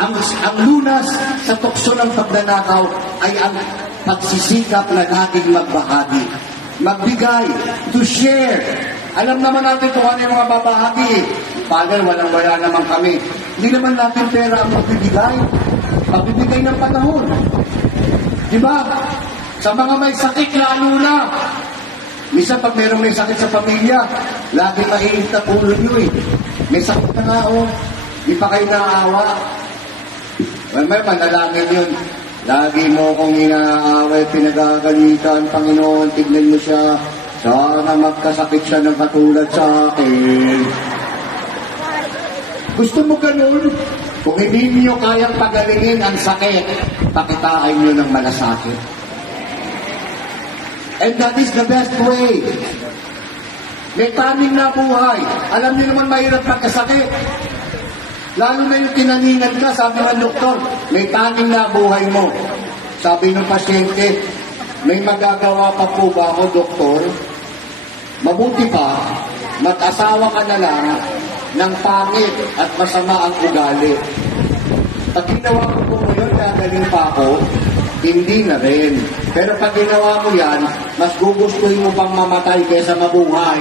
Ang lunas sa tukso ng pagnanakaw ay ang pagsisikap na nating magbahagi. Magbigay, to share. Alam naman natin kung ano yung mga babahagi. Father, walang-wala naman kami. Hindi naman natin pera ang magbibigay. Magbibigay ng panahon. Diba? Sa mga may sakit, lalo na. Minsan pag merong may sakit sa pamilya, lagi mainit na ulo nyo eh. May sakit na nga oh. Di pa kayo naawa. May manalangin yun. Lagi mo kong inaaway, pinagagalitan, Panginoon, tignan mo siya. Sana magkasakit siya ng katulad sa akin. Gusto mo ganun? Kung hindi niyo kayang pagalingin ang sakit, pakitain niyo ng malasakit. And that is the best way. May taning na buhay. Alam niyo naman mahirap pagkasakit. Lalo na yung kinaningan ka, sabi ng doktor, may taning na buhay mo. Sabi ng pasyente, may magagawa pa po ba ako, doktor? Mabuti pa, mag-asawa ka na lang ng pangit at masama ang ugali. Pag ginawa ko po ngayon, gagaling pa ako, hindi na rin. Pero pag ginawa mo yan, mas gugustuhin mo pang mamatay kaysa mabuhay.